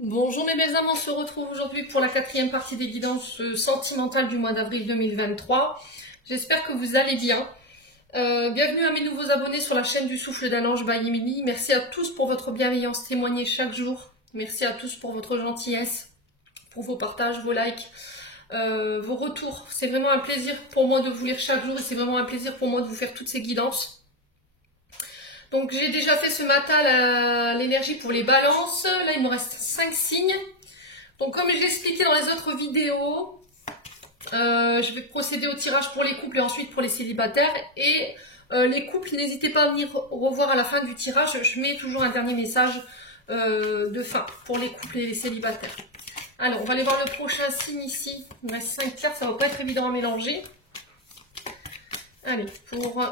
Bonjour mes belles âmes, on se retrouve aujourd'hui pour la quatrième partie des guidances sentimentales du mois d'avril 2023. J'espère que vous allez bien. Bienvenue à mes nouveaux abonnés sur la chaîne du Souffle d'un Ange by Emily. Merci à tous pour votre bienveillance témoignée chaque jour. Merci à tous pour votre gentillesse, pour vos partages, vos likes, vos retours. C'est vraiment un plaisir pour moi de vous lire chaque jour et c'est vraiment un plaisir pour moi de vous faire toutes ces guidances. Donc j'ai déjà fait ce matin l'énergie pour les balances. Là il me reste 5 signes. Donc comme je l'ai expliqué dans les autres vidéos, je vais procéder au tirage pour les couples et ensuite pour les célibataires. Et les couples, n'hésitez pas à venir revoir à la fin du tirage. Je mets toujours un dernier message de fin pour les couples et les célibataires. Alors on va aller voir le prochain signe ici. Il me reste 5 cartes, ça va pas être évident à mélanger. Allez, pour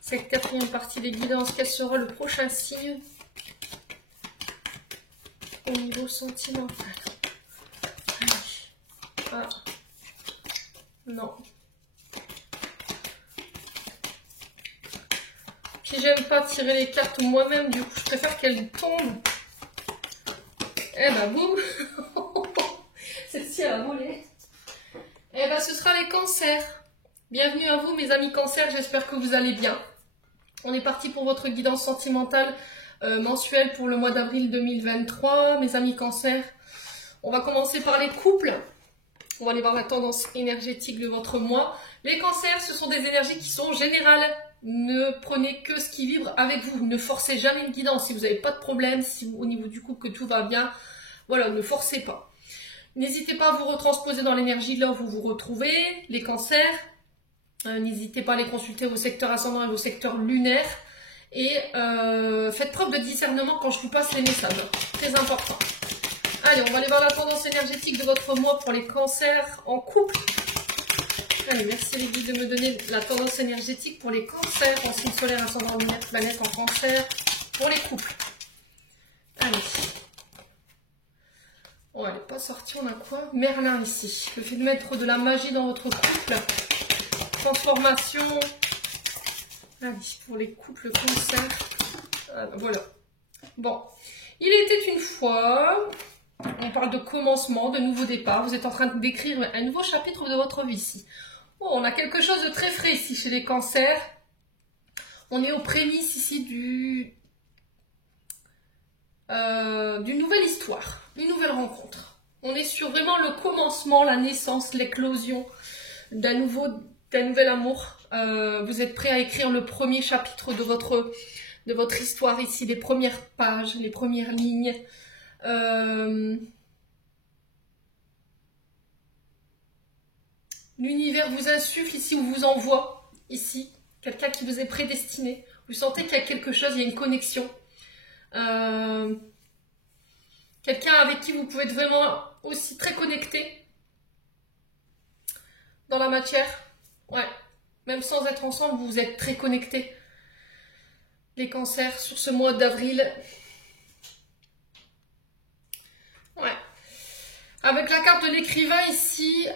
cette quatrième partie des guidances, quel sera le prochain signe au niveau sentimental? Ah, non. Puis j'aime pas tirer les cartes moi-même, du coup je préfère qu'elles tombent. Eh ben boum. Celle-ci elle a volé. Eh ben ce sera les cancers. Bienvenue à vous mes amis cancers, j'espère que vous allez bien. On est parti pour votre guidance sentimentale mensuelle pour le mois d'avril 2023. Mes amis cancers, on va commencer par les couples. On va aller voir la tendance énergétique de votre mois. Les cancers, ce sont des énergies qui sont générales. Ne prenez que ce qui vibre avec vous. Ne forcez jamais une guidance. Si vous n'avez pas de problème, si au niveau du couple que tout va bien, voilà, ne forcez pas. N'hésitez pas à vous retransposer dans l'énergie là où vous vous retrouvez. Les cancers, n'hésitez pas à les consulter vos secteurs ascendants et vos secteurs lunaires. Et faites preuve de discernement quand je vous passe les messages. Très important. Allez, on va aller voir la tendance énergétique de votre mois pour les cancers en couple. Allez, merci les guides de me donner la tendance énergétique pour les cancers en signe solaire, ascendant lunaire, planète en cancer, pour les couples. Allez. Oh, elle n'est pas sortie, on a quoi? Merlin ici. Le fait de mettre de la magie dans votre couple. Transformation. Allez, pour les couples cancer. Voilà. Bon. Il était une fois... On parle de commencement, de nouveau départ. Vous êtes en train d'écrire un nouveau chapitre de votre vie ici. Oh, on a quelque chose de très frais ici chez les cancers. On est aux prémices ici d'une nouvelle histoire, une nouvelle rencontre. On est sur vraiment le commencement, la naissance, l'éclosion d'un nouvel amour. Vous êtes prêt à écrire le premier chapitre de votre histoire ici, les premières pages, les premières lignes. L'univers vous insuffle ici ou vous envoie ici quelqu'un qui vous est prédestiné. Vous sentez qu'il y a quelque chose, il y a une connexion. Quelqu'un avec qui vous pouvez être vraiment aussi très connecté dans la matière. Ouais, même sans être ensemble, vous êtes très connectés. Les cancers sur ce mois d'avril. Ouais. Avec la carte de l'écrivain ici,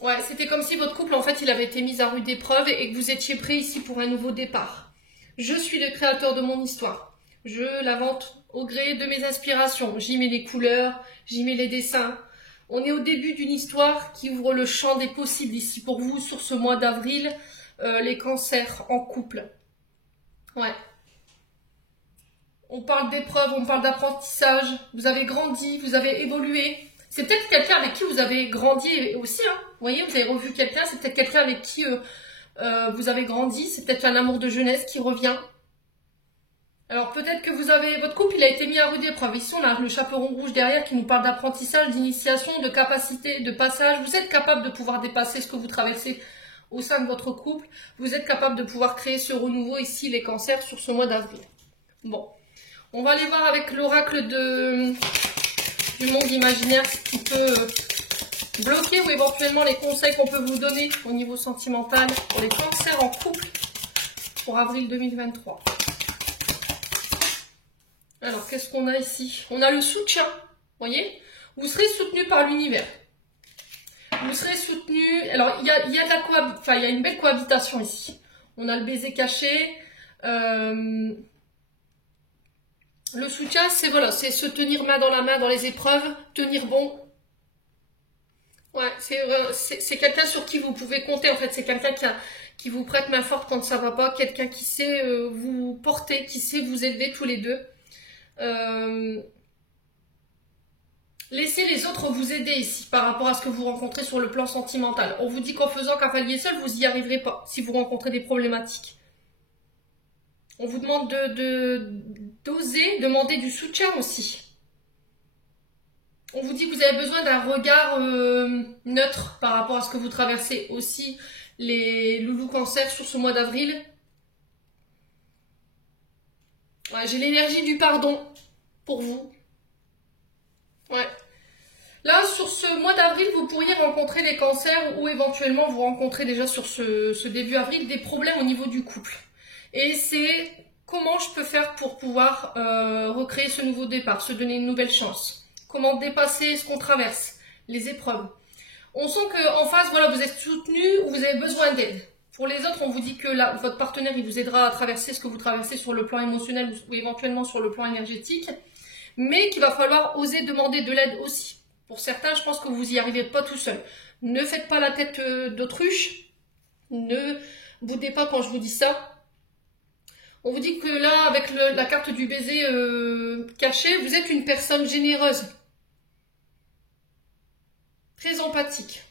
ouais, c'était comme si votre couple, en fait, il avait été mis à rude épreuve et que vous étiez prêt ici pour un nouveau départ. Je suis le créateur de mon histoire. Je l'invente au gré de mes inspirations. J'y mets les couleurs, j'y mets les dessins. On est au début d'une histoire qui ouvre le champ des possibles ici pour vous sur ce mois d'avril. Les cancers en couple. Ouais. On parle d'épreuves, on parle d'apprentissage. Vous avez grandi, vous avez évolué. C'est peut-être quelqu'un avec qui vous avez grandi aussi. Hein. Vous voyez, vous avez revu quelqu'un. C'est peut-être quelqu'un avec qui vous avez grandi. C'est peut-être un amour de jeunesse qui revient. Alors peut-être que votre couple, il a été mis à rude épreuve. Ici, on a le chaperon rouge derrière qui nous parle d'apprentissage, d'initiation, de capacité, de passage. Vous êtes capable de pouvoir dépasser ce que vous traversez au sein de votre couple. Vous êtes capable de pouvoir créer ce renouveau ici, les cancers, sur ce mois d'avril. Bon, on va aller voir avec l'oracle du monde imaginaire ce qui peut bloquer ou éventuellement les conseils qu'on peut vous donner au niveau sentimental pour les cancers en couple pour avril 2023. Alors, qu'est-ce qu'on a ici? On a le soutien, vous voyez? Vous serez soutenu par l'univers. Vous serez soutenu. Alors, il y a une belle cohabitation ici. On a le baiser caché. Le soutien, c'est voilà, c'est se tenir main dans la main dans les épreuves, tenir bon. Ouais, c'est quelqu'un sur qui vous pouvez compter. En fait, c'est quelqu'un qui vous prête main forte quand ça va pas, quelqu'un qui sait vous porter, qui sait vous aider tous les deux. Laissez les autres vous aider ici par rapport à ce que vous rencontrez sur le plan sentimental. On vous dit qu'en faisant cavalier seul, vous n'y arriverez pas si vous rencontrez des problématiques. On vous demande d'oser demander du soutien aussi. On vous dit que vous avez besoin d'un regard neutre par rapport à ce que vous traversez aussi, les loulous cancer sur ce mois d'avril. Ouais, j'ai l'énergie du pardon pour vous. Ouais. Là, sur ce mois d'avril, vous pourriez rencontrer des cancers ou éventuellement vous rencontrez déjà sur ce début avril des problèmes au niveau du couple. Et c'est comment je peux faire pour pouvoir recréer ce nouveau départ, se donner une nouvelle chance. Comment dépasser ce qu'on traverse, les épreuves. On sent qu'en face, voilà, vous êtes soutenu ou vous avez besoin d'aide. Pour les autres, on vous dit que là, votre partenaire, il vous aidera à traverser ce que vous traversez sur le plan émotionnel ou éventuellement sur le plan énergétique. Mais qu'il va falloir oser demander de l'aide aussi. Pour certains, je pense que vous n'y arrivez pas tout seul. Ne faites pas la tête d'autruche. Ne boudez pas quand je vous dis ça. On vous dit que là, avec la carte du baiser caché, vous êtes une personne généreuse. Très empathique.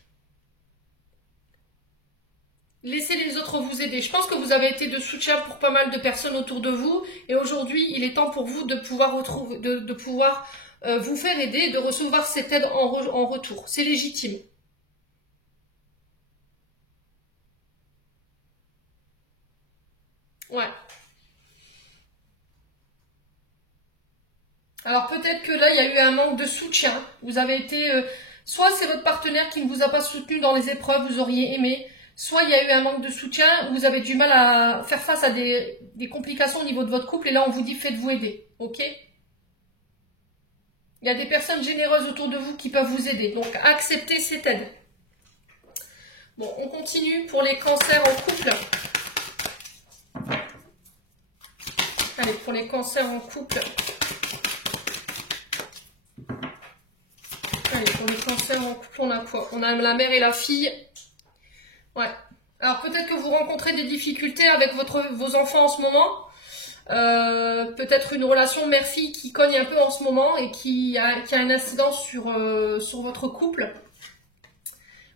Laissez les autres vous aider. Je pense que vous avez été de soutien pour pas mal de personnes autour de vous. Et aujourd'hui, il est temps pour vous de pouvoir vous faire aider, de recevoir cette aide en retour. C'est légitime. Ouais. Alors peut-être que là, il y a eu un manque de soutien. Vous avez été... soit c'est votre partenaire qui ne vous a pas soutenu dans les épreuves, vous auriez aimé. Soit il y a eu un manque de soutien, vous avez du mal à faire face à des complications au niveau de votre couple. Et là, on vous dit, faites-vous aider. Ok ? Il y a des personnes généreuses autour de vous qui peuvent vous aider. Donc, acceptez cette aide. Bon, on continue pour les cancers en couple. Allez, pour les cancers en couple. Allez, pour les cancers en couple, on a quoi? On a la mère et la fille. Ouais. Alors, peut-être que vous rencontrez des difficultés avec vos enfants en ce moment. Peut-être une relation mère-fille qui cogne un peu en ce moment et qui a une incidence sur votre couple.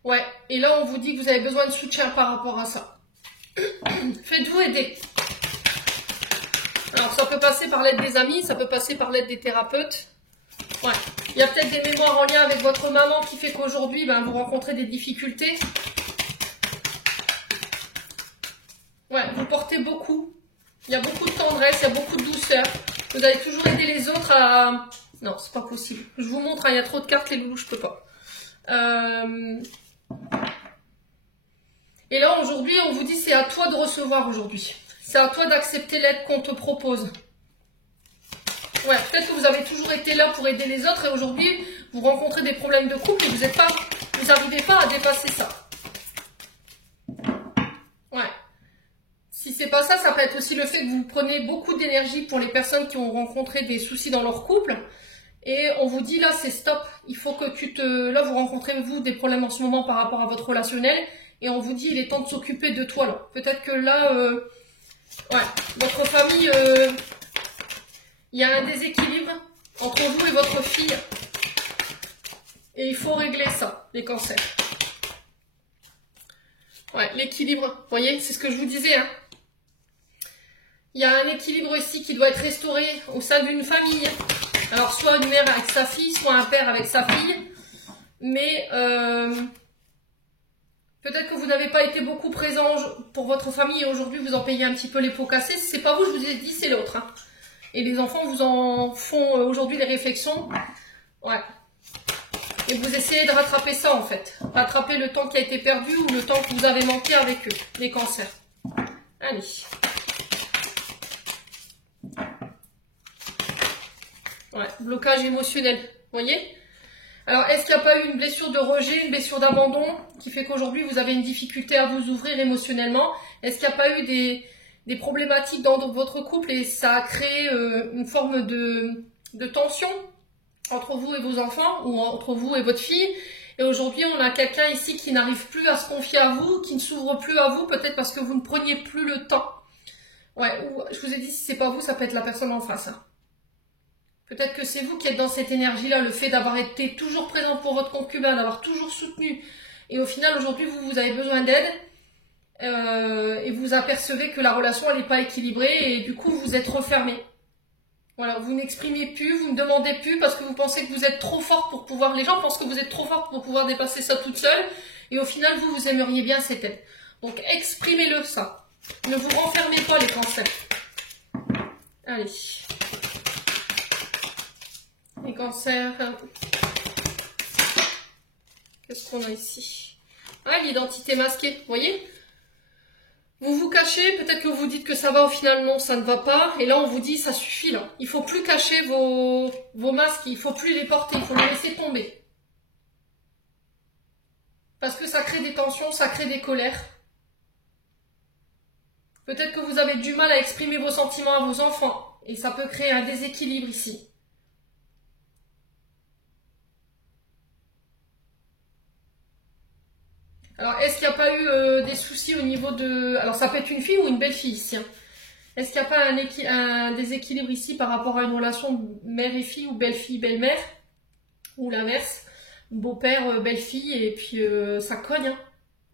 Ouais, et là on vous dit que vous avez besoin de soutien par rapport à ça. Faites-vous aider. Alors ça peut passer par l'aide des amis, ça peut passer par l'aide des thérapeutes. Ouais, il y a peut-être des mémoires en lien avec votre maman qui fait qu'aujourd'hui vous rencontrez des difficultés. Ouais, vous portez beaucoup. Il y a beaucoup de tendresse, il y a beaucoup de douceur. Vous allez toujours aider les autres à... Non, c'est pas possible. Je vous montre, il y a trop de cartes, les loulous, je peux pas. Et là, aujourd'hui, on vous dit c'est à toi de recevoir aujourd'hui. C'est à toi d'accepter l'aide qu'on te propose. Ouais, peut-être que vous avez toujours été là pour aider les autres et aujourd'hui, vous rencontrez des problèmes de couple et vous n'arrivez pas à dépasser ça. Ouais. Si c'est pas ça, ça peut être aussi le fait que vous prenez beaucoup d'énergie pour les personnes qui ont rencontré des soucis dans leur couple. Et on vous dit là, c'est stop. Il faut que là, vous rencontrez, vous, des problèmes en ce moment par rapport à votre relationnel. Et on vous dit, il est temps de s'occuper de toi, là. Peut-être que là, ouais, votre famille, il y a un déséquilibre entre vous et votre fille. Et il faut régler ça, les cancers. Ouais, l'équilibre. Vous voyez, c'est ce que je vous disais, hein. Il y a un équilibre ici qui doit être restauré au sein d'une famille. Alors, soit une mère avec sa fille, soit un père avec sa fille. Mais peut-être que vous n'avez pas été beaucoup présent pour votre famille et aujourd'hui vous en payez un petit peu les pots cassés. Si c'est pas vous, je vous ai dit, c'est l'autre. Hein. Et les enfants vous en font aujourd'hui des réflexions. Ouais. Et vous essayez de rattraper ça en fait. Rattraper le temps qui a été perdu ou le temps que vous avez manqué avec eux, les cancers. Allez. Ouais, blocage émotionnel, vous voyez? Alors, est-ce qu'il n'y a pas eu une blessure de rejet, une blessure d'abandon qui fait qu'aujourd'hui vous avez une difficulté à vous ouvrir émotionnellement? Est-ce qu'il n'y a pas eu des problématiques dans votre couple et ça a créé une forme de tension entre vous et vos enfants ou entre vous et votre fille? Et aujourd'hui, on a quelqu'un ici qui n'arrive plus à se confier à vous, qui ne s'ouvre plus à vous, peut-être parce que vous ne preniez plus le temps. Ouais, ou je vous ai dit, si c'est pas vous, ça peut être la personne en face. Hein. Peut-être que c'est vous qui êtes dans cette énergie-là, le fait d'avoir été toujours présent pour votre concubin, d'avoir toujours soutenu. Et au final, aujourd'hui, vous avez besoin d'aide. Et vous apercevez que la relation, elle n'est pas équilibrée. Et du coup, vous êtes refermé. Voilà, vous n'exprimez plus, vous ne demandez plus parce que vous pensez que vous êtes trop forte pour pouvoir... Les gens pensent que vous êtes trop forte pour pouvoir dépasser ça toute seule. Et au final, vous aimeriez bien cette aide. Donc, exprimez-le, ça. Ne vous renfermez pas, les cancers. Allez. Les cancers. Qu'est-ce qu'on a ici? Ah, l'identité masquée, vous voyez? Vous vous cachez, peut-être que vous dites que ça va, au final non, ça ne va pas. Et là, on vous dit, ça suffit là. Il ne faut plus cacher vos masques, il ne faut plus les porter, il faut les laisser tomber. Parce que ça crée des tensions, ça crée des colères. Peut-être que vous avez du mal à exprimer vos sentiments à vos enfants. Et ça peut créer un déséquilibre ici. Alors, est-ce qu'il n'y a pas eu des soucis au niveau de... Alors, ça peut être une fille ou une belle-fille ici. Hein. Est-ce qu'il n'y a pas un déséquilibre ici par rapport à une relation mère et fille ou belle-fille, belle-mère? Ou l'inverse, beau-père, belle-fille, et puis ça cogne. Hein.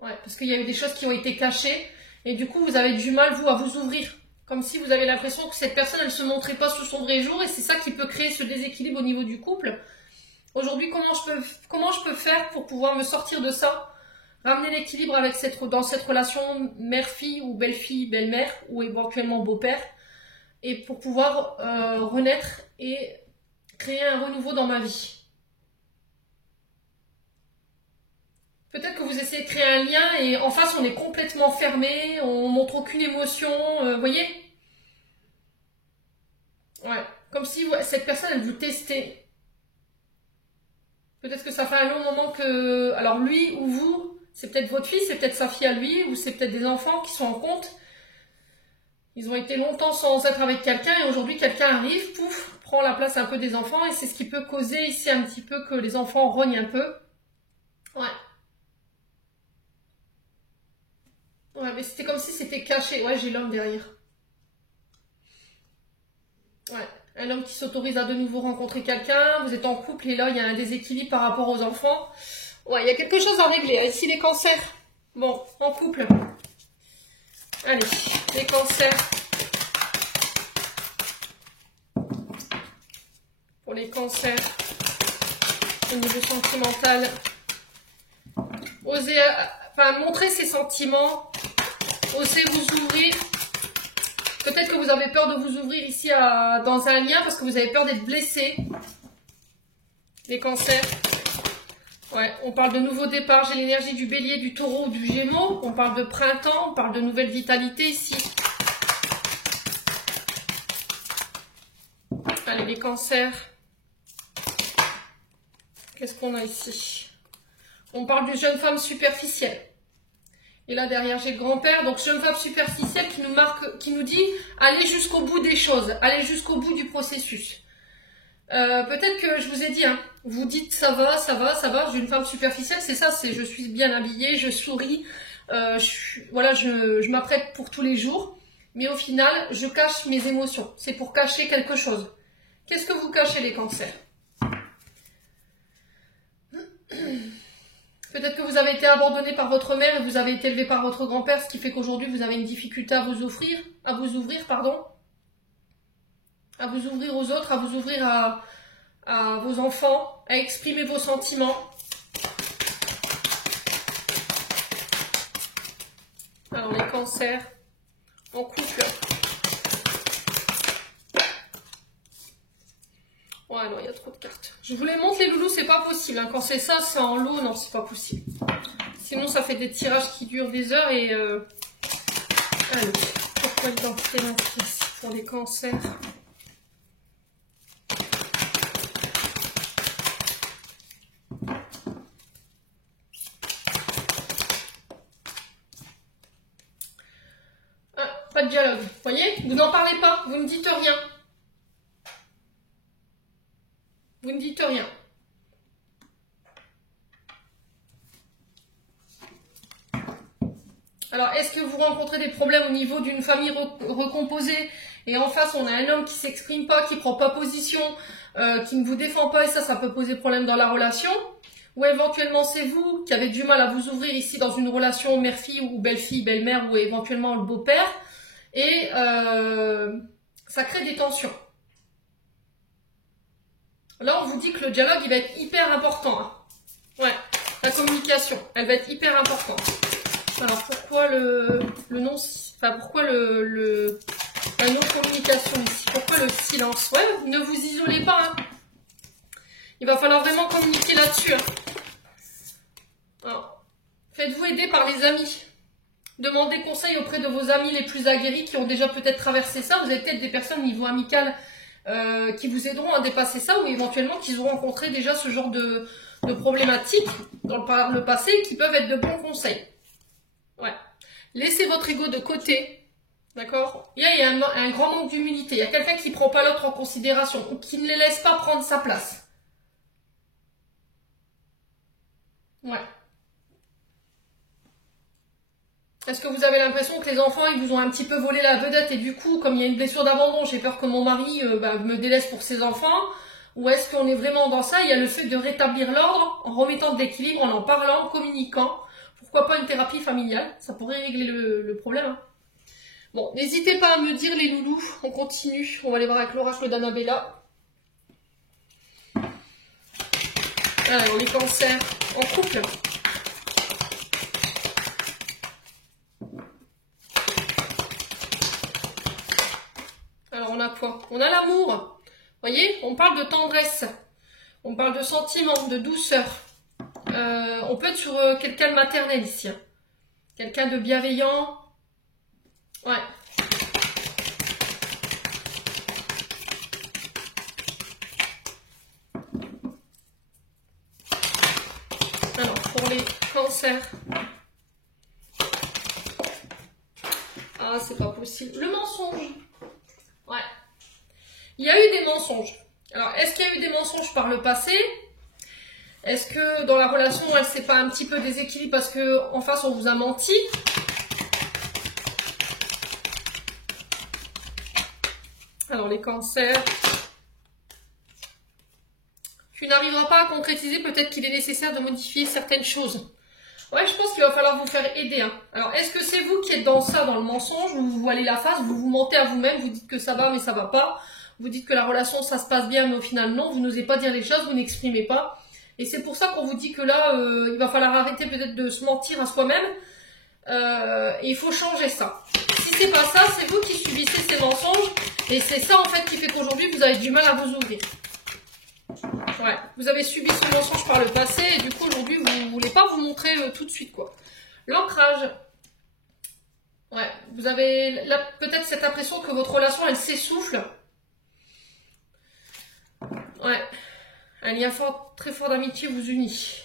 Ouais, parce qu'il y a eu des choses qui ont été cachées, et du coup, vous avez du mal, vous, à vous ouvrir. Comme si vous avez l'impression que cette personne, elle ne se montrait pas sous son vrai jour, et c'est ça qui peut créer ce déséquilibre au niveau du couple. Aujourd'hui, comment je peux faire pour pouvoir me sortir de ça? Ramener l'équilibre avec dans cette relation mère-fille ou belle-fille, belle-mère ou éventuellement beau-père et pour pouvoir renaître et créer un renouveau dans ma vie. Peut-être que vous essayez de créer un lien et en face on est complètement fermé, on montre aucune émotion, vous voyez? Ouais, comme si cette personne elle vous testait. Peut-être que ça fait un long moment que... Alors lui ou vous... C'est peut-être votre fille, c'est peut-être sa fille à lui, ou c'est peut-être des enfants qui sont en compte. Ils ont été longtemps sans être avec quelqu'un, et aujourd'hui quelqu'un arrive, pouf, prend la place un peu des enfants, et c'est ce qui peut causer ici un petit peu que les enfants rognent un peu. Ouais. Ouais, mais c'était comme si c'était caché. Ouais, j'ai l'homme derrière. Ouais. Un homme qui s'autorise à de nouveau rencontrer quelqu'un, vous êtes en couple, et là il y a un déséquilibre par rapport aux enfants. Ouais, il y a quelque chose à régler. Ici, les cancers. Bon, en couple. Allez, les cancers. Pour les cancers, au niveau sentimental. Osez, montrer ses sentiments. Osez vous ouvrir. Peut-être que vous avez peur de vous ouvrir ici dans un lien parce que vous avez peur d'être blessé. Les cancers. Ouais, on parle de nouveau départ, j'ai l'énergie du bélier, du taureau ou du gémeaux. On parle de printemps, on parle de nouvelle vitalité ici. Allez, les cancers. Qu'est-ce qu'on a ici? On parle de jeune femme superficielle. Et là, derrière, j'ai le grand-père. Donc, jeune femme superficielle qui nous dit allez jusqu'au bout des choses, allez jusqu'au bout du processus. Peut-être que je vous ai dit, hein, vous dites ça va, j'ai une femme superficielle, c'est ça, c'est je suis bien habillée, je souris, je m'apprête pour tous les jours, mais au final, je cache mes émotions, c'est pour cacher quelque chose. Qu'est-ce que vous cachez les cancers? Peut-être que vous avez été abandonné par votre mère et vous avez été élevé par votre grand-père, ce qui fait qu'aujourd'hui vous avez une difficulté à vous ouvrir, à vous ouvrir aux autres, à vous ouvrir à vos enfants, à exprimer vos sentiments. Alors les cancers, en couple. Ouais, non, il y a trop de cartes. Je vous les montre les loulous, c'est pas possible. Hein. Quand c'est ça, c'est en lot, non, c'est pas possible. Sinon, ça fait des tirages qui durent des heures et... Allez, pourquoi l'identité masquée ici pour les cancers? votre dialogue. Vous voyez? Vous n'en parlez pas, vous ne dites rien. Vous ne dites rien. Alors, est-ce que vous rencontrez des problèmes au niveau d'une famille recomposée et en face, on a un homme qui ne s'exprime pas, qui ne prend pas position, qui ne vous défend pas et ça peut poser problème dans la relation? Ou éventuellement, c'est vous qui avez du mal à vous ouvrir ici dans une relation mère-fille ou belle-fille, belle-mère ou éventuellement le beau-père et ça crée des tensions. Là, on vous dit que le dialogue, il va être hyper important. Hein. Ouais, la communication, elle va être hyper importante. Alors pourquoi le non, enfin pourquoi la non-communication ici? Pourquoi le silence? Ouais, ne vous isolez pas. Hein. Il va falloir vraiment communiquer là-dessus. Hein. Alors, faites-vous aider par les amis. Demandez conseil auprès de vos amis les plus aguerris qui ont déjà peut-être traversé ça. Vous avez peut-être des personnes au niveau amical qui vous aideront à dépasser ça ou éventuellement qui ont rencontré déjà ce genre de problématiques par le passé qui peuvent être de bons conseils. Ouais. Laissez votre ego de côté, d'accord? Il y a un grand manque d'humilité. Il y a quelqu'un qui ne prend pas l'autre en considération ou qui ne les laisse pas prendre sa place. Ouais. Est-ce que vous avez l'impression que les enfants, ils vous ont un petit peu volé la vedette et du coup, comme il y a une blessure d'abandon, j'ai peur que mon mari me délaisse pour ses enfants? Ou est-ce qu'on est vraiment dans ça? Il y a le fait de rétablir l'ordre en remettant de l'équilibre, en parlant, en communiquant. Pourquoi pas une thérapie familiale? Ça pourrait régler le problème. Hein. Bon, n'hésitez pas à me dire les loulous. On continue. On va aller voir avec l'oracle d'Annabella. Alors, les cancers en couple. Alors, on a quoi? On a l'amour. Vous voyez, on parle de tendresse. On parle de sentiments, de douceur. On peut être sur quelqu'un de maternel ici. Hein. Quelqu'un de bienveillant. Ouais. Alors, pour les cancers. Ah, c'est pas possible. Le mensonge. Ouais. Il y a eu des mensonges. Alors, est-ce qu'il y a eu des mensonges par le passé? Est-ce que dans la relation, elle s'est pas un petit peu déséquilibrée parce qu'en face, on vous a menti? Alors, les cancers. Tu n'arriveras pas à concrétiser, peut-être qu'il est nécessaire de modifier certaines choses. Ouais, je pense qu'il va falloir vous faire aider. Hein. Alors, est-ce que c'est vous qui êtes dans ça, dans le mensonge, où vous voilez la face, vous vous mentez à vous-même, vous dites que ça va, mais ça va pas. Vous dites que la relation, ça se passe bien, mais au final, non. Vous n'osez pas dire les choses, vous n'exprimez pas. Et c'est pour ça qu'on vous dit que là, il va falloir arrêter peut-être de se mentir à soi-même. Et il faut changer ça. Si c'est pas ça, c'est vous qui subissez ces mensonges. Et c'est ça, en fait, qui fait qu'aujourd'hui, vous avez du mal à vous ouvrir. Ouais, vous avez subi ce mensonge par le passé. Et du coup, aujourd'hui, vous ne voulez pas vous montrer tout de suite, quoi. L'ancrage. Ouais, vous avez peut-être cette impression que votre relation, elle s'essouffle. Ouais. Un lien fort, très fort d'amitié vous unit.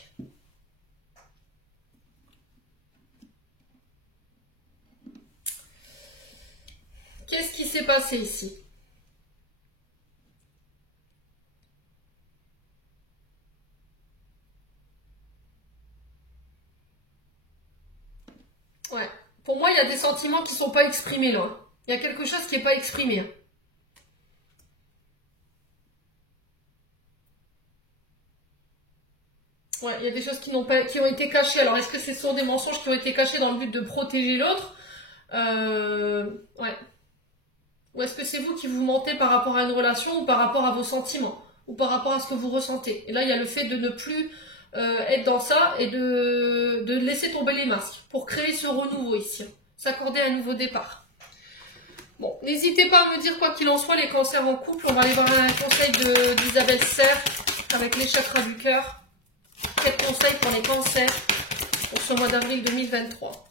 Qu'est-ce qui s'est passé ici? Ouais. Pour moi, il y a des sentiments qui ne sont pas exprimés là. Il y a quelque chose qui n'est pas exprimé. Hein. Ouais, il y a des choses qui ont été cachées. Alors, est-ce que ce sont des mensonges qui ont été cachés dans le but de protéger l'autre? Ouais. Ou est-ce que c'est vous qui vous mentez par rapport à une relation ou par rapport à vos sentiments? Ou par rapport à ce que vous ressentez? Et là, il y a le fait de ne plus être dans ça et de laisser tomber les masques pour créer ce renouveau ici. S'accorder un nouveau départ. Bon, n'hésitez pas à me dire quoi qu'il en soit, les cancers en couple. On va aller voir un conseil d'Isabelle Serre avec les chakras du cœur. Quel conseil pour les cancers pour ce mois d'avril 2023?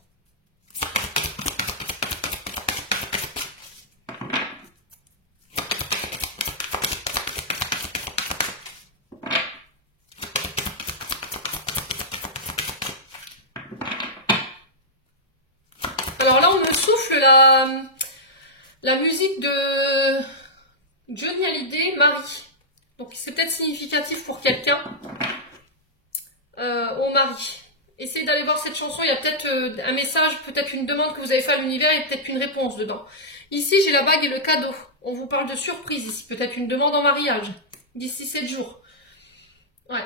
Alors là, on me souffle La musique de Johnny Hallyday, Marie. Donc c'est peut-être significatif pour quelqu'un. Au mari. Essayez d'aller voir cette chanson, il y a peut-être un message, peut-être une demande que vous avez fait à l'univers et peut-être une réponse dedans. Ici, j'ai la bague et le cadeau. On vous parle de surprise ici, peut-être une demande en mariage d'ici 7 jours. Ouais.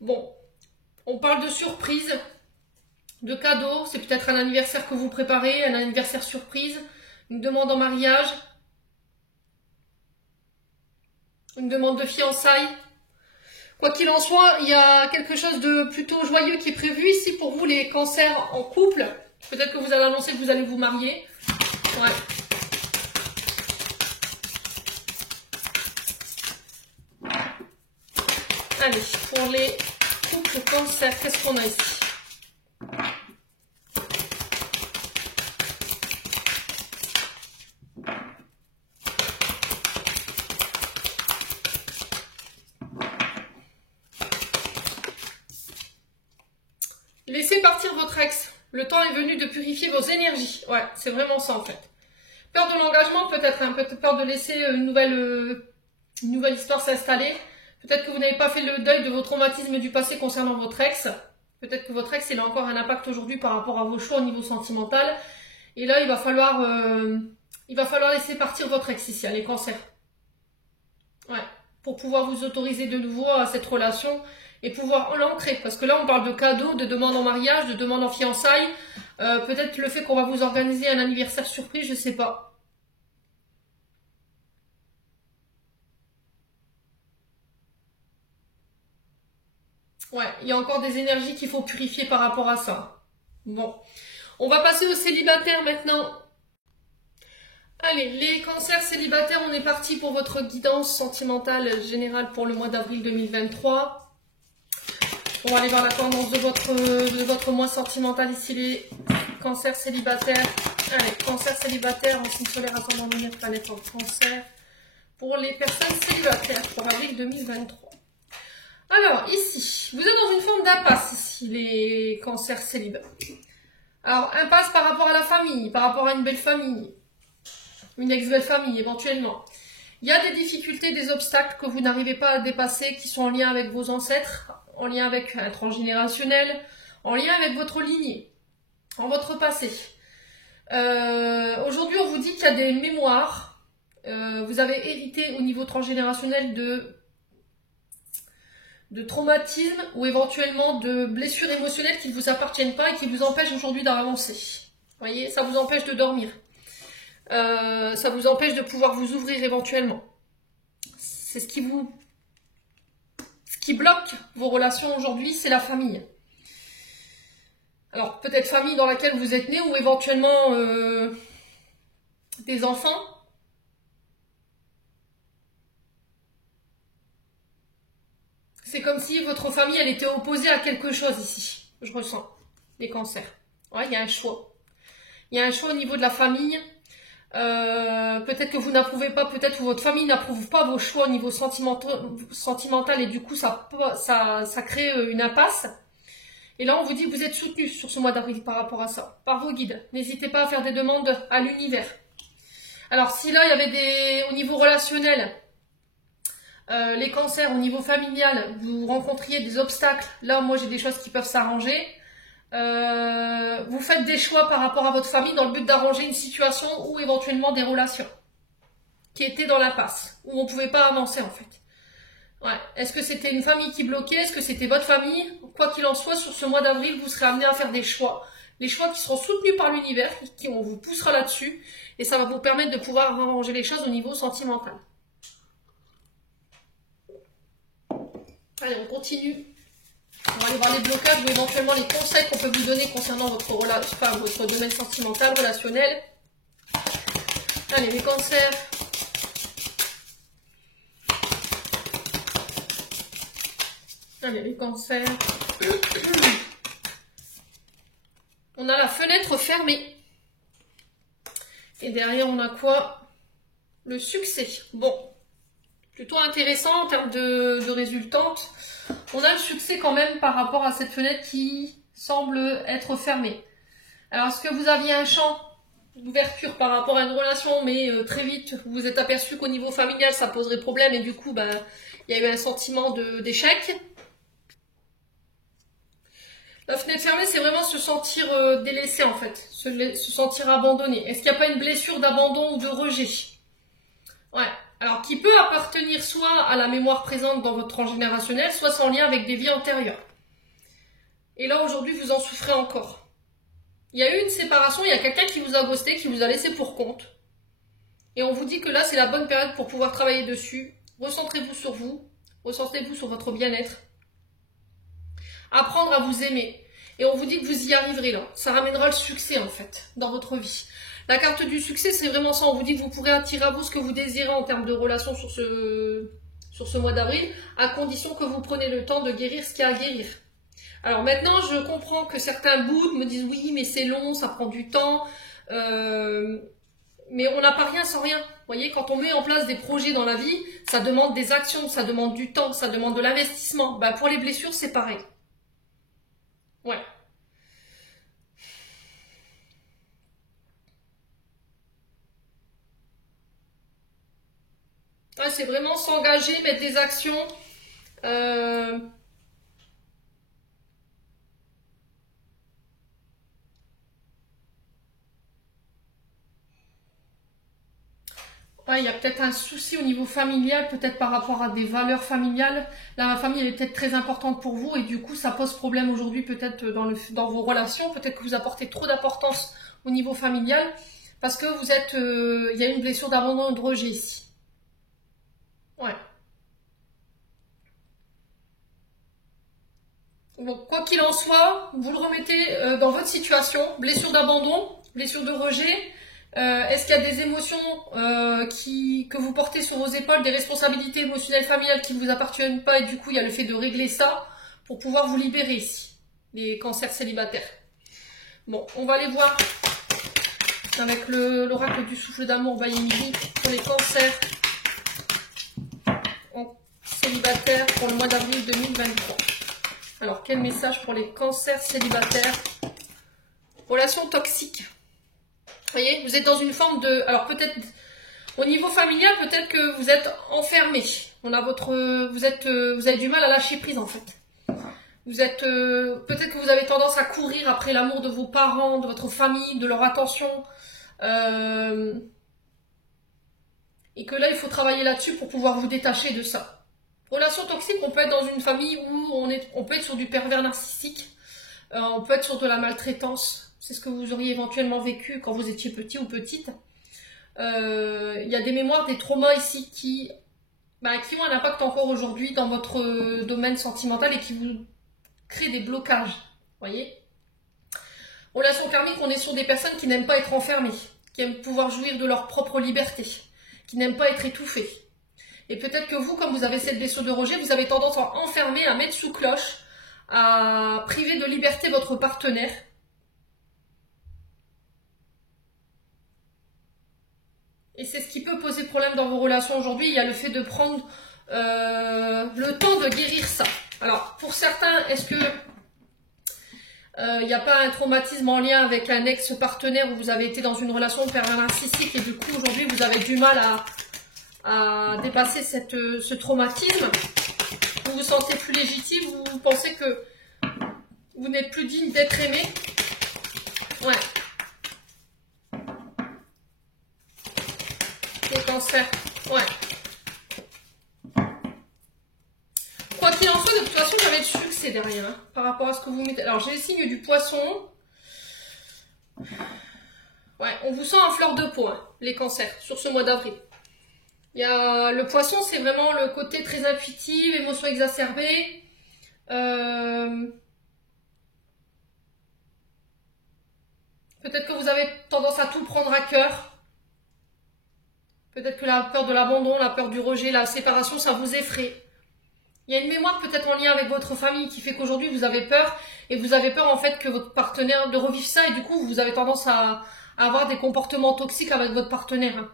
Bon, on parle de surprise, de cadeau, c'est peut-être un anniversaire que vous préparez, un anniversaire surprise, une demande en mariage. Une demande de fiançailles. Quoi qu'il en soit, il y a quelque chose de plutôt joyeux qui est prévu ici pour vous, les cancers en couple. Peut-être que vous allez annoncer que vous allez vous marier. Ouais. Allez, pour les couples cancer, qu'est-ce qu'on a ici? Laissez partir votre ex. Le temps est venu de purifier vos énergies. Ouais, c'est vraiment ça en fait. Peur de l'engagement, peut-être, hein, peut-être peur de laisser une nouvelle histoire s'installer. Peut-être que vous n'avez pas fait le deuil de vos traumatismes du passé concernant votre ex. Peut-être que votre ex, il a encore un impact aujourd'hui par rapport à vos choix au niveau sentimental. Et là, il va falloir laisser partir votre ex ici, les cancers. Ouais, pour pouvoir vous autoriser de nouveau à cette relation et pouvoir l'ancrer. Parce que là, on parle de cadeaux, de demandes en mariage, de demandes en fiançailles. Peut-être le fait qu'on va vous organiser un anniversaire surprise, je sais pas. Ouais, il y a encore des énergies qu'il faut purifier par rapport à ça. Bon, on va passer aux célibataires maintenant. Allez, les cancers célibataires, on est parti pour votre guidance sentimentale générale pour le mois d'avril 2023. On va aller voir la tendance de votre mois sentimental ici, les cancers célibataires. Allez, cancers célibataires en signe solaire ascendant lumière, planète en cancer. Pour les personnes célibataires pour avril 2023. Alors, ici, vous êtes dans une forme d'impasse, ici, les cancers célibataires. Alors, impasse par rapport à la famille, par rapport à une belle famille, une ex-belle famille, éventuellement. Il y a des difficultés, des obstacles que vous n'arrivez pas à dépasser, qui sont en lien avec vos ancêtres, en lien avec un transgénérationnel, en lien avec votre lignée, en votre passé. Aujourd'hui, on vous dit qu'il y a des mémoires. Vous avez hérité au niveau transgénérationnel de traumatismes ou éventuellement de blessures émotionnelles qui ne vous appartiennent pas et qui vous empêchent aujourd'hui d'avancer. Vous voyez, ça vous empêche de dormir. Ça vous empêche de pouvoir vous ouvrir éventuellement. C'est ce qui bloque vos relations aujourd'hui, c'est la famille. Alors, peut-être famille dans laquelle vous êtes né ou éventuellement des enfants. C'est comme si votre famille, elle était opposée à quelque chose ici. Je ressens les cancers. Ouais, il y a un choix. Il y a un choix au niveau de la famille. Peut-être que vous n'approuvez pas, peut-être que votre famille n'approuve pas vos choix au niveau sentimental et du coup, ça crée une impasse. Et là, on vous dit que vous êtes soutenu sur ce mois d'avril par rapport à ça, par vos guides. N'hésitez pas à faire des demandes à l'univers. Alors, si là, il y avait au niveau relationnel, les cancers au niveau familial, vous rencontriez des obstacles. Là, moi, j'ai des choses qui peuvent s'arranger. Vous faites des choix par rapport à votre famille dans le but d'arranger une situation ou éventuellement des relations qui étaient dans l'impasse, où on ne pouvait pas avancer en fait. Ouais. Est-ce que c'était une famille qui bloquait? Est-ce que c'était votre famille? Quoi qu'il en soit, sur ce mois d'avril, vous serez amené à faire des choix. Des choix qui seront soutenus par l'univers, on vous poussera là-dessus, et ça va vous permettre de pouvoir arranger les choses au niveau sentimental. Allez, on continue. On va aller voir les blocages ou éventuellement les conseils qu'on peut vous donner concernant votre domaine sentimental, relationnel. Allez, les cancers. Allez, les cancers. On a la fenêtre fermée. Et derrière, on a quoi? Le succès. Bon, plutôt intéressant en termes de résultantes. On a le succès quand même par rapport à cette fenêtre qui semble être fermée. Alors, est-ce que vous aviez un champ d'ouverture par rapport à une relation, mais très vite, vous vous êtes aperçu qu'au niveau familial, ça poserait problème et du coup, ben, il y a eu un sentiment d'échec. La fenêtre fermée, c'est vraiment se sentir délaissé en fait, se sentir abandonné. Est-ce qu'il n'y a pas une blessure d'abandon ou de rejet? Ouais. Alors, qui peut appartenir soit à la mémoire présente dans votre transgénérationnel, soit sans lien avec des vies antérieures. Et là, aujourd'hui, vous en souffrez encore. Il y a eu une séparation, il y a quelqu'un qui vous a ghosté, qui vous a laissé pour compte. Et on vous dit que là, c'est la bonne période pour pouvoir travailler dessus. Recentrez-vous sur vous, recentrez-vous sur votre bien-être. Apprendre à vous aimer. Et on vous dit que vous y arriverez là. Ça ramènera le succès en fait, dans votre vie. La carte du succès, c'est vraiment ça. On vous dit que vous pourrez attirer à vous ce que vous désirez en termes de relations sur ce mois d'avril, à condition que vous preniez le temps de guérir ce qu'il y a à guérir. Alors maintenant, je comprends que certains bouddhes me disent oui, mais c'est long, ça prend du temps. Mais on n'a pas rien sans rien. Vous voyez, quand on met en place des projets dans la vie, ça demande des actions, ça demande du temps, ça demande de l'investissement. Ben, pour les blessures, c'est pareil. Ouais. Ouais, c'est vraiment s'engager, mettre des actions. Ouais, il y a peut-être un souci au niveau familial, peut-être par rapport à des valeurs familiales. La famille elle est peut-être très importante pour vous et du coup ça pose problème aujourd'hui peut-être dans vos relations. Peut-être que vous apportez trop d'importance au niveau familial parce que vous êtes, il y a une blessure d'abandon et de rejet ici. Ouais. Donc quoi qu'il en soit, vous le remettez dans votre situation, blessure d'abandon, blessure de rejet. Est-ce qu'il y a des émotions que vous portez sur vos épaules, des responsabilités émotionnelles familiales qui ne vous appartiennent pas et du coup il y a le fait de régler ça pour pouvoir vous libérer ici, les cancers célibataires. Bon, on va aller voir avec l'oracle du souffle d'amour Bayemidi pour les cancers célibataires pour le mois d'avril 2023. Alors, quel message pour les cancers célibataires? Relation toxique. Vous voyez, vous êtes dans une forme de... Alors peut-être, au niveau familial, peut-être que vous êtes enfermé. Vous avez du mal à lâcher prise en fait. Vous êtes... peut-être que vous avez tendance à courir après l'amour de vos parents, de votre famille, de leur attention. Et que là, il faut travailler là-dessus pour pouvoir vous détacher de ça. Relation toxique, on peut être dans une famille où on peut être sur du pervers narcissique. On peut être sur de la maltraitance. C'est ce que vous auriez éventuellement vécu quand vous étiez petit ou petite. Il y a des mémoires, des traumas ici qui ont un impact encore aujourd'hui dans votre domaine sentimental et qui vous créent des blocages. Voyez. Relation karmique, on est sur des personnes qui n'aiment pas être enfermées, qui aiment pouvoir jouir de leur propre liberté, qui n'aiment pas être étouffées. Et peut-être que vous, comme vous avez cette blessure de rejet, vous avez tendance à enfermer, à mettre sous cloche, à priver de liberté votre partenaire. Et c'est ce qui peut poser problème dans vos relations aujourd'hui. Il y a le fait de prendre le temps de guérir ça. Alors, pour certains, est-ce que il n'y a pas un traumatisme en lien avec un ex-partenaire où vous avez été dans une relation pervers narcissique et du coup, aujourd'hui, vous avez du mal à dépasser ce traumatisme? Vous vous sentez plus légitime? Vous pensez que vous n'êtes plus digne d'être aimé? Ouais. Les cancers, ouais. Quoi qu'il en soit, de toute façon, j'avais le succès derrière, hein, par rapport à ce que vous mettez. Alors, j'ai le signe du poisson. Ouais, on vous sent en fleur de peau, hein, les cancers, sur ce mois d'avril. Il y a le poisson, c'est vraiment le côté très intuitif, émotion exacerbée. Peut-être que vous avez tendance à tout prendre à cœur. Peut-être que la peur de l'abandon, la peur du rejet, la séparation, ça vous effraie. Il y a une mémoire peut-être en lien avec votre famille qui fait qu'aujourd'hui vous avez peur. Et vous avez peur en fait que votre partenaire de revivre ça. Et du coup, vous avez tendance à avoir des comportements toxiques avec votre partenaire.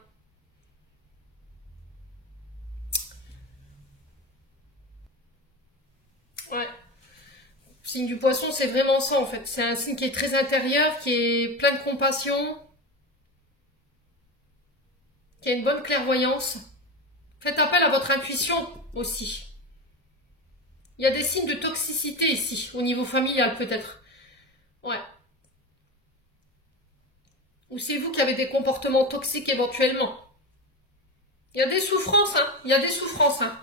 Ouais. Signe du poisson, c'est vraiment ça en fait. C'est un signe qui est très intérieur, qui est plein de compassion, qui a une bonne clairvoyance. Faites appel à votre intuition aussi. Il y a des signes de toxicité ici, au niveau familial peut-être. Ouais. Ou c'est vous qui avez des comportements toxiques éventuellement. Il y a des souffrances, hein. Il y a des souffrances, hein.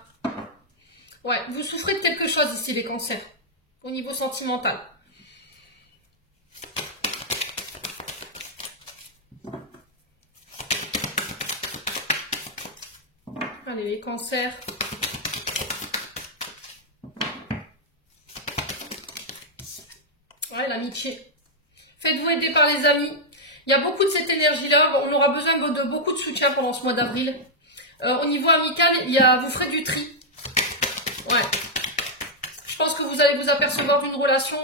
Ouais, vous souffrez de quelque chose ici, les cancers, au niveau sentimental. Allez, les cancers. Ouais, l'amitié. Faites-vous aider par les amis. Il y a beaucoup de cette énergie-là. On aura besoin de beaucoup de soutien pendant ce mois d'avril. Au niveau amical, vous ferez du tri. Ouais. Je pense que vous allez vous apercevoir d'une relation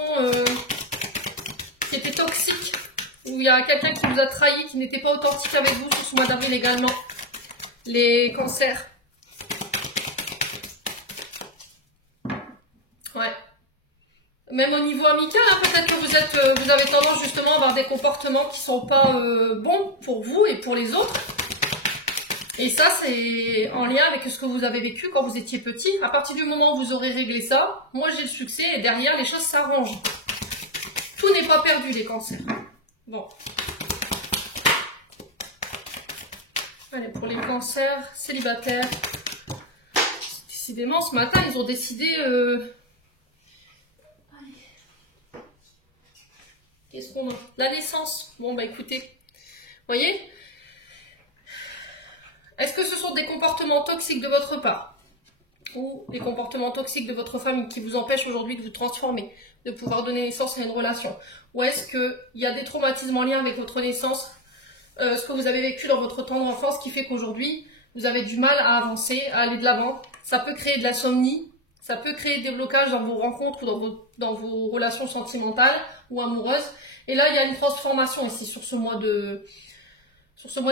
qui était toxique. Où il y a quelqu'un qui vous a trahi, qui n'était pas authentique avec vous sur ce mois d'avril également. Les cancers. Ouais. Même au niveau amical, hein, peut-être que vous avez tendance justement à avoir des comportements qui ne sont pas bons pour vous et pour les autres. Et ça, c'est en lien avec ce que vous avez vécu quand vous étiez petit. À partir du moment où vous aurez réglé ça, moi j'ai le succès et derrière les choses s'arrangent. Tout n'est pas perdu, les cancers. Bon. Allez, pour les cancers célibataires. Décidément, ce matin, ils ont décidé... Qu'est-ce qu'on a? La naissance. Bon, bah écoutez, vous voyez? Est-ce que ce sont des comportements toxiques de votre part? Ou des comportements toxiques de votre famille qui vous empêchent aujourd'hui de vous transformer, de pouvoir donner naissance à une relation? Ou est-ce qu'il y a des traumatismes en lien avec votre naissance, ce que vous avez vécu dans votre tendre enfance qui fait qu'aujourd'hui, vous avez du mal à avancer, à aller de l'avant? Ça peut créer de l'insomnie, ça peut créer des blocages dans vos rencontres ou dans vos relations sentimentales ou amoureuses. Et là, il y a une transformation ici sur ce mois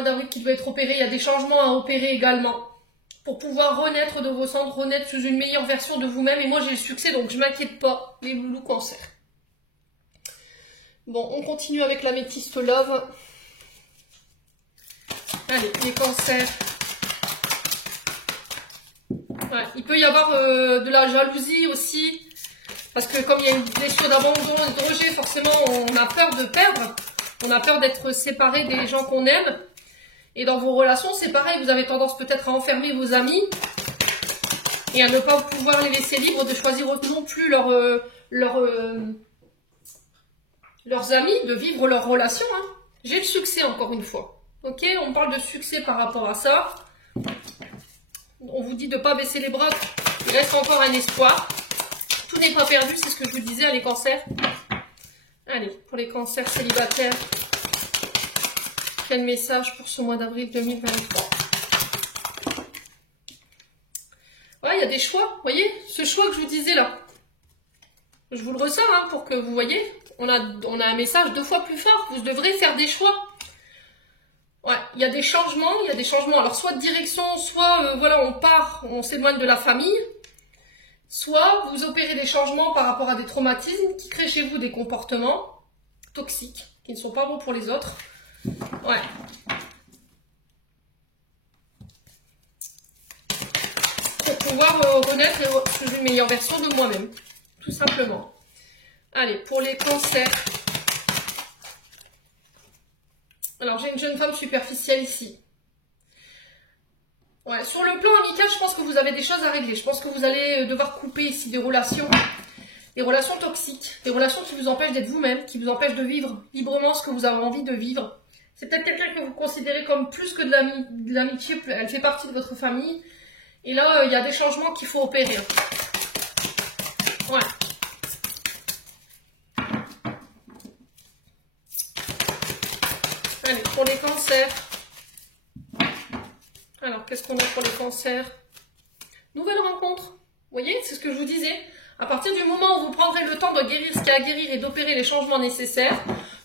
d'avril qui doit être opéré. Il y a des changements à opérer également pour pouvoir renaître de vos cendres, renaître sous une meilleure version de vous-même. Et moi, j'ai le succès, donc je ne m'inquiète pas, les loulous cancers. Bon, on continue avec l'améthyste love. Allez, les cancers. Ouais, il peut y avoir de la jalousie aussi. Parce que comme il y a une blessure d'abandon et de rejet, forcément, on a peur de perdre. On a peur d'être séparé des gens qu'on aime. Et dans vos relations, c'est pareil. Vous avez tendance peut-être à enfermer vos amis et à ne pas pouvoir les laisser libres de choisir non plus leurs amis, de vivre leurs relations. Hein. J'ai le succès, encore une fois. Ok, on parle de succès par rapport à ça. On vous dit de ne pas baisser les bras. Il reste encore un espoir. Tout n'est pas perdu, c'est ce que je vous disais, les cancers. Allez, pour les cancers célibataires, quel message pour ce mois d'avril 2023? Ouais, il y a des choix, vous voyez, ce choix que je vous disais là. Je vous le ressors hein, pour que vous voyez, on a un message 2 fois plus fort. Vous devrez faire des choix. Ouais, il y a des changements, Alors, soit de direction, soit, voilà, on s'éloigne de la famille. Soit vous opérez des changements par rapport à des traumatismes qui créent chez vous des comportements toxiques, qui ne sont pas bons pour les autres. Ouais. Pour pouvoir renaître sous une meilleure version de moi-même. Tout simplement. Allez, pour les cancers. Alors, j'ai une jeune femme superficielle ici. Ouais, sur le plan amical, je pense que vous avez des choses à régler. Je pense que vous allez devoir couper ici des relations toxiques, des relations qui vous empêchent d'être vous-même, qui vous empêchent de vivre librement ce que vous avez envie de vivre. C'est peut-être quelqu'un que vous considérez comme plus que de l'amitié, elle fait partie de votre famille. Et là, il y a des changements qu'il faut opérer. Ouais. Allez, pour les cancers. Alors, qu'est-ce qu'on a pour les cancers? Nouvelle rencontre. Vous voyez, c'est ce que je vous disais. À partir du moment où vous prendrez le temps de guérir ce qu'il y a à guérir et d'opérer les changements nécessaires,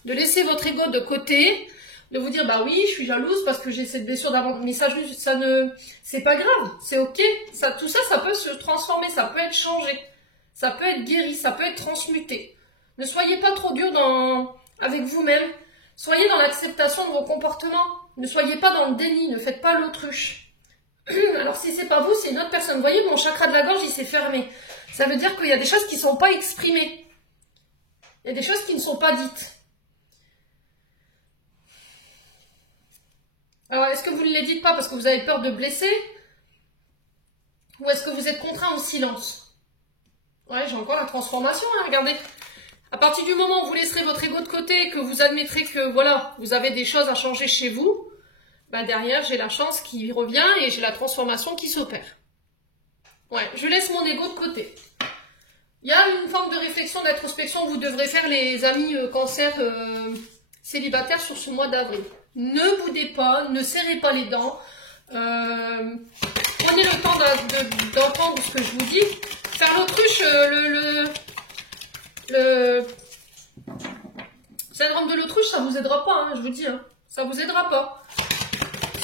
de laisser votre ego de côté, de vous dire, bah oui, je suis jalouse parce que j'ai cette blessure d'avant. Mais ça c'est pas grave, c'est ok. Tout ça, ça peut se transformer, ça peut être changé. Ça peut être guéri, ça peut être transmuté. Ne soyez pas trop dur avec vous-même. Soyez dans l'acceptation de vos comportements. Ne soyez pas dans le déni, ne faites pas l'autruche. Alors si c'est pas vous, c'est une autre personne. Vous voyez, mon chakra de la gorge, il s'est fermé. Ça veut dire qu'il y a des choses qui ne sont pas exprimées. Il y a des choses qui ne sont pas dites. Alors, est-ce que vous ne les dites pas parce que vous avez peur de blesser? Ou est-ce que vous êtes contraint au silence? Ouais, j'ai encore la transformation, hein, regardez. À partir du moment où vous laisserez votre ego de côté et que vous admettrez que, voilà, vous avez des choses à changer chez vous, bah derrière, j'ai la chance qui revient et j'ai la transformation qui s'opère. Ouais, je laisse mon ego de côté. Il y a une forme de réflexion, d'introspection que vous devrez faire, les amis cancer célibataires, sur ce mois d'avril. Ne boudez pas, ne serrez pas les dents. Prenez le temps d'entendre ce que je vous dis. Faire l'autruche, le syndrome de l'autruche, ça vous aidera pas, hein, je vous dis. Hein. Ça vous aidera pas.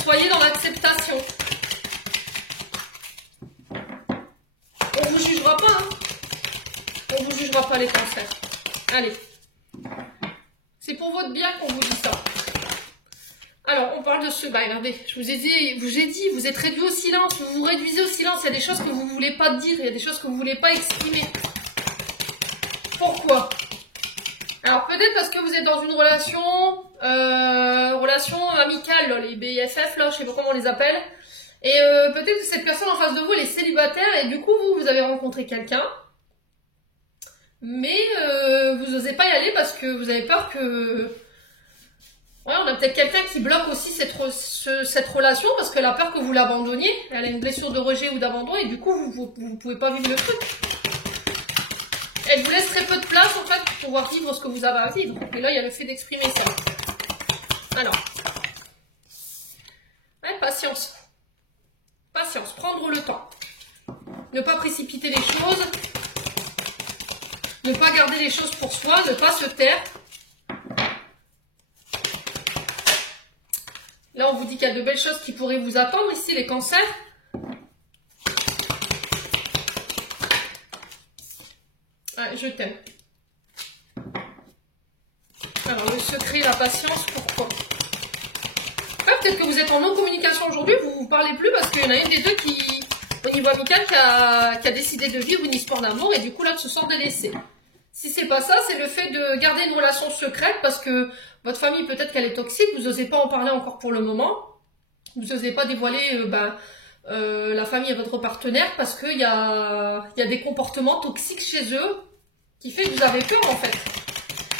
Soyez dans l'acceptation. On vous jugera pas. Hein. On vous jugera pas les cancers. Allez. C'est pour votre bien qu'on vous dit ça. Alors, on parle de ce... Bah, regardez, je vous ai dit, vous êtes réduit au silence, vous vous réduisez au silence, il y a des choses que vous ne voulez pas dire, il y a des choses que vous ne voulez pas exprimer. Pourquoi? Alors, peut-être parce que vous êtes dans une relation amicale, là, les BFF, là, je sais pas comment on les appelle, et peut-être que cette personne en face de vous, elle est célibataire, et du coup, vous avez rencontré quelqu'un, mais vous n'osez pas y aller parce que vous avez peur que... Ouais, on a peut-être quelqu'un qui bloque aussi cette relation parce qu'elle a peur que vous l'abandonniez. Elle a une blessure de rejet ou d'abandon et du coup, vous ne pouvez pas vivre le truc. Elle vous laisse très peu de place en fait pour pouvoir vivre ce que vous avez à vivre. Et là, il y a le fait d'exprimer ça. Alors, ouais, patience. Patience, prendre le temps. Ne pas précipiter les choses. Ne pas garder les choses pour soi, ne pas se taire. Là, on vous dit qu'il y a de belles choses qui pourraient vous attendre ici, les cancers. Ouais, je t'aime. Alors, le secret, la patience, pourquoi? Peut-être que vous êtes en non-communication aujourd'hui, vous ne vous parlez plus parce qu'il y en a une des deux qui, au niveau amical, qui a décidé de vivre une histoire d'amour et du coup, là, de se sent délaissée. Si c'est pas ça, c'est le fait de garder une relation secrète parce que votre famille, peut-être qu'elle est toxique, vous n'osez pas en parler encore pour le moment. Vous n'osez pas dévoiler la famille et votre partenaire parce qu'il y a des comportements toxiques chez eux qui fait que vous avez peur en fait.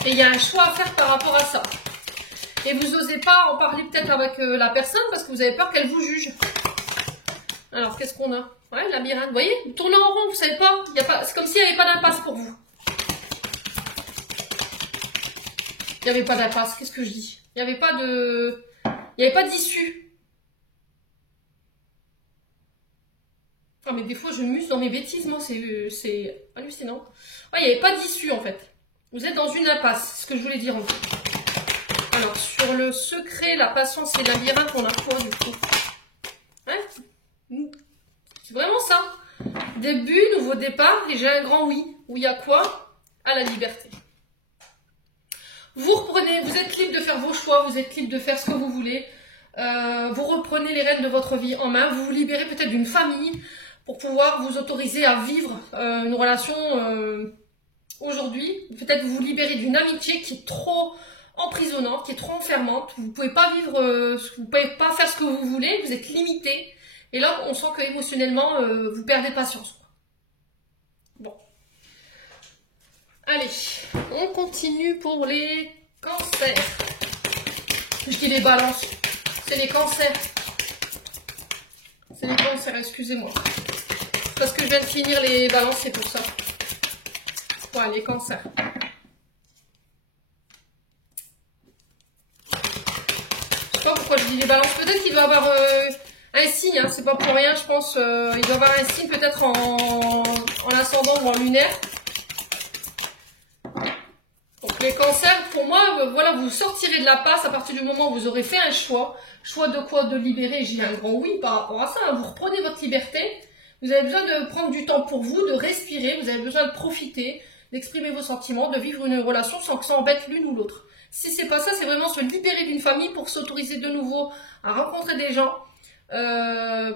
Et il y a un choix à faire par rapport à ça. Et vous n'osez pas en parler peut-être avec la personne parce que vous avez peur qu'elle vous juge. Alors, qu'est-ce qu'on a? Ouais, labyrinthe. Vous voyez, vous tournez en rond, vous savez pas. C'est comme s'il n'y avait pas d'impasse pour vous. Il n'y avait pas d'impasse, qu'est-ce que je dis? Il n'y avait pas d'issue. Ah, mais des fois, je muse dans mes bêtises, moi, c'est hallucinant. Ouais, il n'y avait pas d'issue, en fait. Vous êtes dans une impasse, c'est ce que je voulais dire, en fait. Alors, sur le secret, la patience et le labyrinthe, on a quoi, du coup? Ouais, c'est vraiment ça. Début, nouveau départ, et j'ai un grand oui. Où il y a quoi? À la liberté. Vous reprenez, vous êtes libre de faire vos choix, vous êtes libre de faire ce que vous voulez. Vous reprenez les rênes de votre vie en main, vous vous libérez peut-être d'une famille pour pouvoir vous autoriser à vivre une relation aujourd'hui. Peut-être vous vous libérez d'une amitié qui est trop emprisonnante, qui est trop enfermante. Vous ne pouvez pas vivre, vous ne pouvez pas faire ce que vous voulez, vous êtes limité. Et là, on sent que émotionnellement, vous perdez patience. Bon. Allez, on continue pour les cancers. Je dis les balances, c'est les cancers. C'est les cancers, excusez-moi. Parce que je viens de finir les balances, c'est pour ça. Voilà, les cancers. Je sais pas pourquoi je dis les balances. Peut-être qu'il doit y avoir un signe, hein, c'est pas pour rien, je pense. Il doit y avoir un signe peut-être en ascendant ou en lunaire. Donc les cancers, pour moi, voilà, vous sortirez de la passe à partir du moment où vous aurez fait un choix. Choix de quoi? De libérer, j'ai un grand oui par rapport à ça. Hein. Vous reprenez votre liberté, Vous avez besoin de prendre du temps pour vous, de respirer, vous avez besoin de profiter, d'exprimer vos sentiments, de vivre une relation sans que ça embête l'une ou l'autre. Si c'est pas ça, c'est vraiment se libérer d'une famille pour s'autoriser de nouveau à rencontrer des gens.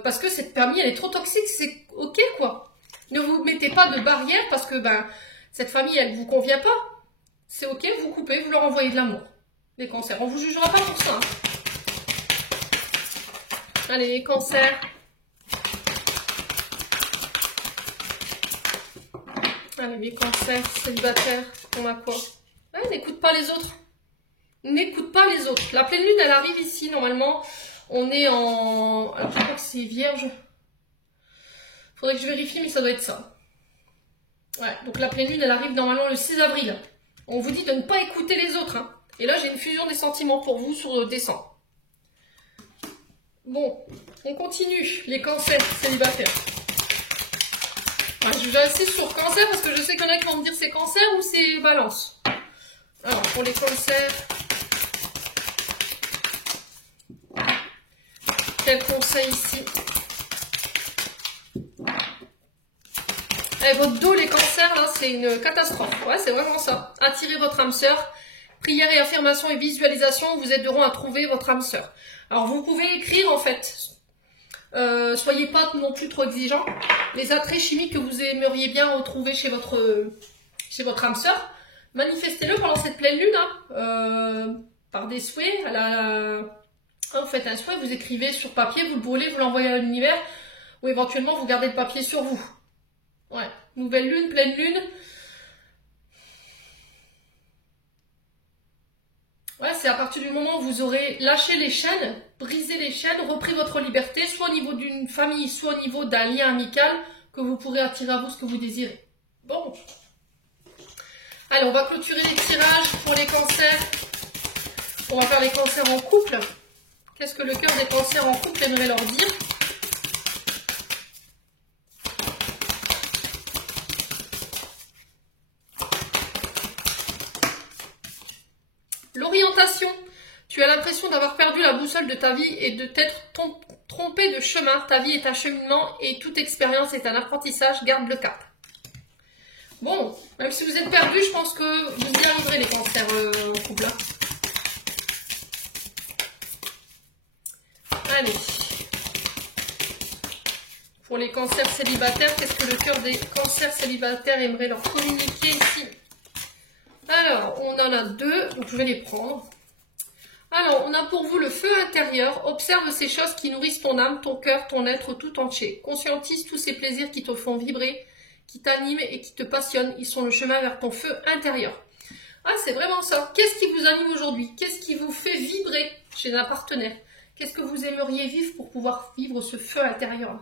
Parce que cette famille, elle est trop toxique, c'est ok quoi. Ne vous mettez pas de barrière parce que cette famille, elle vous convient pas. C'est ok, vous coupez, vous leur envoyez de l'amour. Les cancers, on vous jugera pas pour ça. Hein. Allez, les cancers. Allez, les cancers, célibataires, on a quoi? Ouais, n'écoute pas les autres. N'écoute pas les autres. La pleine lune, elle arrive ici, normalement. On est en... Alors, je crois que c'est vierge. Faudrait que je vérifie, mais ça doit être ça. Ouais, donc la pleine lune, elle arrive normalement le 6 avril. On vous dit de ne pas écouter les autres. Hein. Et là, j'ai une fusion des sentiments pour vous sur décembre. Bon, on continue. Les cancers célibataires. Je vais assez sur cancer parce que je sais qu'il y en a qui vont me dire c'est cancer ou c'est balance. Alors, pour les cancers, quel conseil ici? Et votre dos, les cancers, là, c'est une catastrophe. Ouais, c'est vraiment ça. Attirez votre âme sœur. Prière et affirmation et visualisation vous aideront à trouver votre âme sœur. Alors, vous pouvez écrire, en fait. Soyez pas non plus trop exigeants. Les attraits chimiques que vous aimeriez bien retrouver chez votre âme sœur, manifestez-le pendant cette pleine lune, hein, par des souhaits. Vous faites un souhait, vous écrivez sur papier, vous le brûlez, vous l'envoyez à l'univers, ou éventuellement vous gardez le papier sur vous. Ouais, nouvelle lune, pleine lune. Ouais, c'est à partir du moment où vous aurez lâché les chaînes, brisé les chaînes, repris votre liberté, soit au niveau d'une famille, soit au niveau d'un lien amical, que vous pourrez attirer à vous ce que vous désirez. Bon. Allez, on va clôturer les tirages pour les cancers. On va faire les cancers en couple. Qu'est-ce que le cœur des cancers en couple aimerait leur dire? L'orientation. Tu as l'impression d'avoir perdu la boussole de ta vie et de t'être trompé de chemin. Ta vie est un cheminement et toute expérience est un apprentissage. Garde le cap. Bon, même si vous êtes perdu, je pense que vous y arriverez les cancers en couple. Hein. Allez. Pour les cancers célibataires, qu'est-ce que le cœur des cancers célibataires aimerait leur communiquer ici? Alors, on en a deux, donc je vais les prendre. Alors, on a pour vous le feu intérieur. Observe ces choses qui nourrissent ton âme, ton cœur, ton être tout entier. Conscientise tous ces plaisirs qui te font vibrer, qui t'animent et qui te passionnent. Ils sont le chemin vers ton feu intérieur. Ah, c'est vraiment ça. Qu'est-ce qui vous anime aujourd'hui? Qu'est-ce qui vous fait vibrer chez un partenaire? Qu'est-ce que vous aimeriez vivre pour pouvoir vivre ce feu intérieur?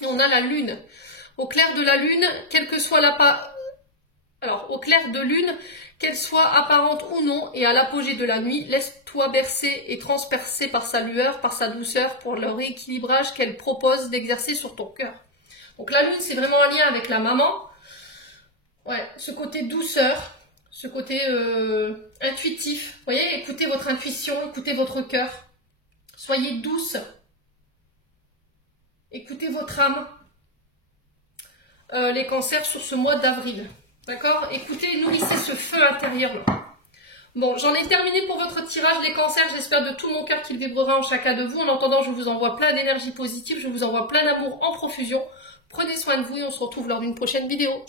Et on a la lune. Au clair de la lune, quelle que soit Alors, au clair de lune, qu'elle soit apparente ou non, et à l'apogée de la nuit, laisse-toi bercer et transpercer par sa lueur, par sa douceur, pour le rééquilibrage qu'elle propose d'exercer sur ton cœur. Donc la lune, c'est vraiment un lien avec la maman. Ouais, ce côté douceur, ce côté intuitif. Vous voyez, écoutez votre intuition, écoutez votre cœur. Soyez douce. Écoutez votre âme. Les cancers sur ce mois d'avril. D'accord? Écoutez, nourrissez ce feu intérieur-là. Bon, j'en ai terminé pour votre tirage des cancers. J'espère de tout mon cœur qu'il vibrera en chacun de vous. En attendant, je vous envoie plein d'énergie positive. Je vous envoie plein d'amour en profusion. Prenez soin de vous et on se retrouve lors d'une prochaine vidéo.